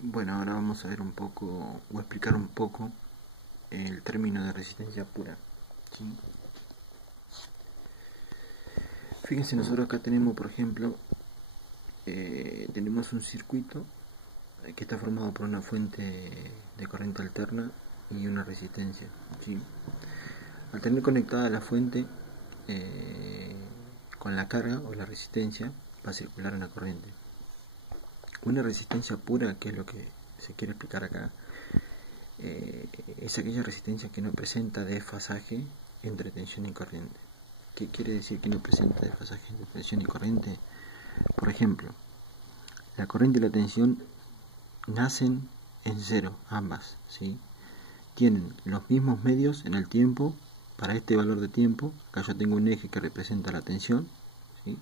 Bueno, ahora vamos a ver un poco, o explicar un poco el término de resistencia pura. ¿Sí? Fíjense, nosotros acá tenemos, por ejemplo, tenemos un circuito que está formado por una fuente de corriente alterna y una resistencia. ¿Sí? Al tener conectada la fuente con la carga o la resistencia, va a circular una corriente. Una resistencia pura, que es lo que se quiere explicar acá, es aquella resistencia que no presenta desfasaje entre tensión y corriente. ¿Qué quiere decir que no presenta desfasaje entre tensión y corriente? Por ejemplo, la corriente y la tensión nacen en cero, ambas, ¿sí? Tienen los mismos medios en el tiempo. Para este valor de tiempo, acá yo tengo un eje que representa la tensión, ¿sí?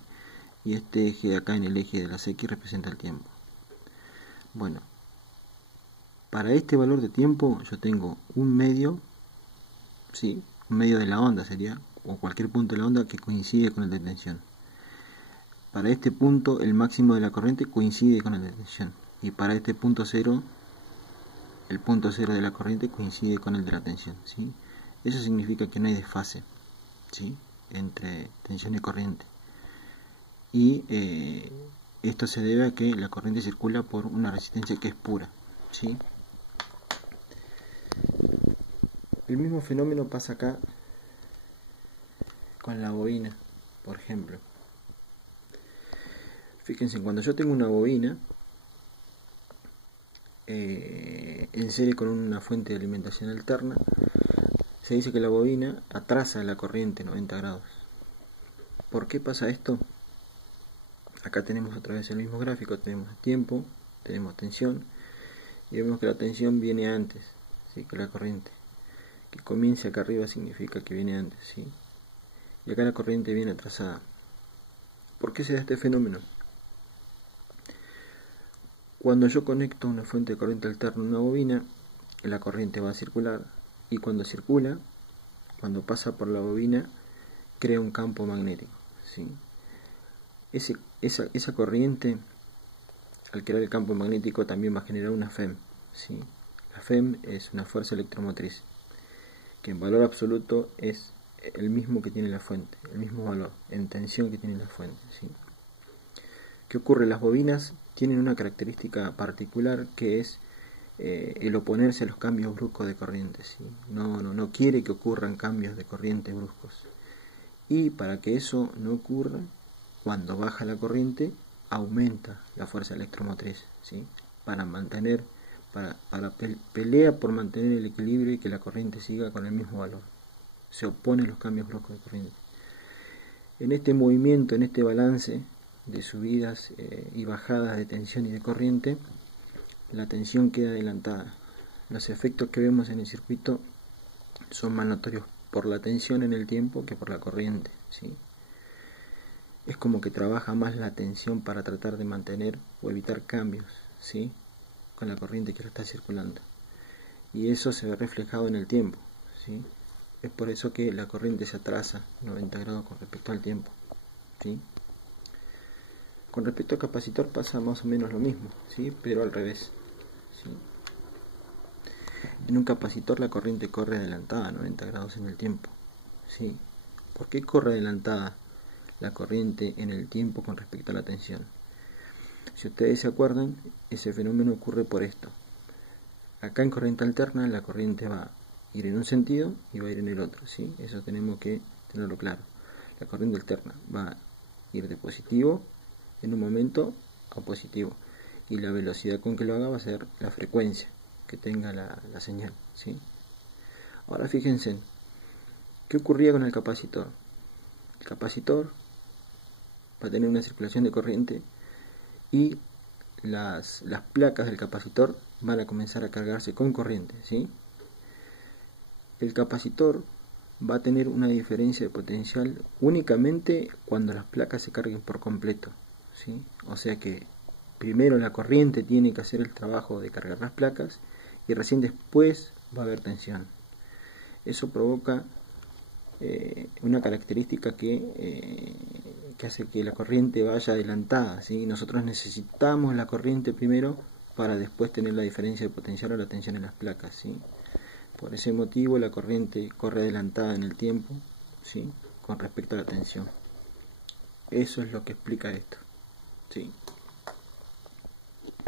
Y este eje de acá en el eje de las X representa el tiempo. Bueno, para este valor de tiempo yo tengo un medio, ¿sí? Un medio de la onda sería, o cualquier punto de la onda que coincide con el de tensión. Para este punto el máximo de la corriente coincide con el de tensión. Y para este punto cero, el punto cero de la corriente coincide con el de la tensión, ¿sí? Eso significa que no hay desfase, ¿sí?, entre tensión y corriente. Y esto se debe a que la corriente circula por una resistencia que es pura, ¿sí? El mismo fenómeno pasa acá con la bobina, por ejemplo. Fíjense, cuando yo tengo una bobina en serie con una fuente de alimentación alterna, se dice que la bobina atrasa la corriente 90 grados. ¿Por qué pasa esto? Acá tenemos otra vez el mismo gráfico, tenemos tiempo, tenemos tensión, y vemos que la tensión viene antes, ¿sí?, que la corriente. Que comience acá arriba significa que viene antes, ¿sí? Y acá la corriente viene atrasada. ¿Por qué se da este fenómeno? Cuando yo conecto una fuente de corriente alterna a una bobina, la corriente va a circular, y cuando circula, cuando pasa por la bobina, crea un campo magnético, ¿sí? Esa corriente, al crear el campo magnético, también va a generar una FEM, ¿sí? La FEM es una fuerza electromotriz, que en valor absoluto es el mismo que tiene la fuente, el mismo valor en tensión que tiene la fuente, ¿sí? ¿Qué ocurre? Las bobinas tienen una característica particular, que es el oponerse a los cambios bruscos de corriente, ¿sí? No quiere que ocurran cambios de corriente bruscos. Y para que eso no ocurra, cuando baja la corriente, aumenta la fuerza electromotriz, ¿sí? Para pelea por mantener el equilibrio y que la corriente siga con el mismo valor. Se opone a los cambios bruscos de corriente. En este movimiento, en este balance de subidas y bajadas de tensión y de corriente, la tensión queda adelantada. Los efectos que vemos en el circuito son más notorios por la tensión en el tiempo que por la corriente, ¿sí? Es como que trabaja más la tensión para tratar de mantener o evitar cambios, ¿sí?, con la corriente que lo está circulando. Y eso se ve reflejado en el tiempo, ¿sí? Es por eso que la corriente se atrasa 90 grados con respecto al tiempo, ¿sí? Con respecto al capacitor pasa más o menos lo mismo, ¿sí?, pero al revés, ¿sí? En un capacitor la corriente corre adelantada 90 grados en el tiempo, ¿sí? ¿Por qué corre adelantada la corriente en el tiempo con respecto a la tensión? Si ustedes se acuerdan, ese fenómeno ocurre por esto. Acá en corriente alterna la corriente va a ir en un sentido y va a ir en el otro, ¿sí? Eso tenemos que tenerlo claro. La corriente alterna va a ir de positivo en un momento a positivo, y la velocidad con que lo haga va a ser la frecuencia que tenga la señal, ¿sí? Ahora fíjense, ¿qué ocurría con el capacitor? El capacitor va a tener una circulación de corriente y las placas del capacitor van a comenzar a cargarse con corriente, ¿sí? El capacitor va a tener una diferencia de potencial únicamente cuando las placas se carguen por completo, ¿sí? O sea que primero la corriente tiene que hacer el trabajo de cargar las placas y recién después va a haber tensión. Eso provoca una característica que hace que la corriente vaya adelantada, ¿sí? Nosotros necesitamos la corriente primero para después tener la diferencia de potencial o la tensión en las placas, ¿sí? Por ese motivo la corriente corre adelantada en el tiempo, ¿sí? Con respecto a la tensión. Eso es lo que explica esto, ¿sí?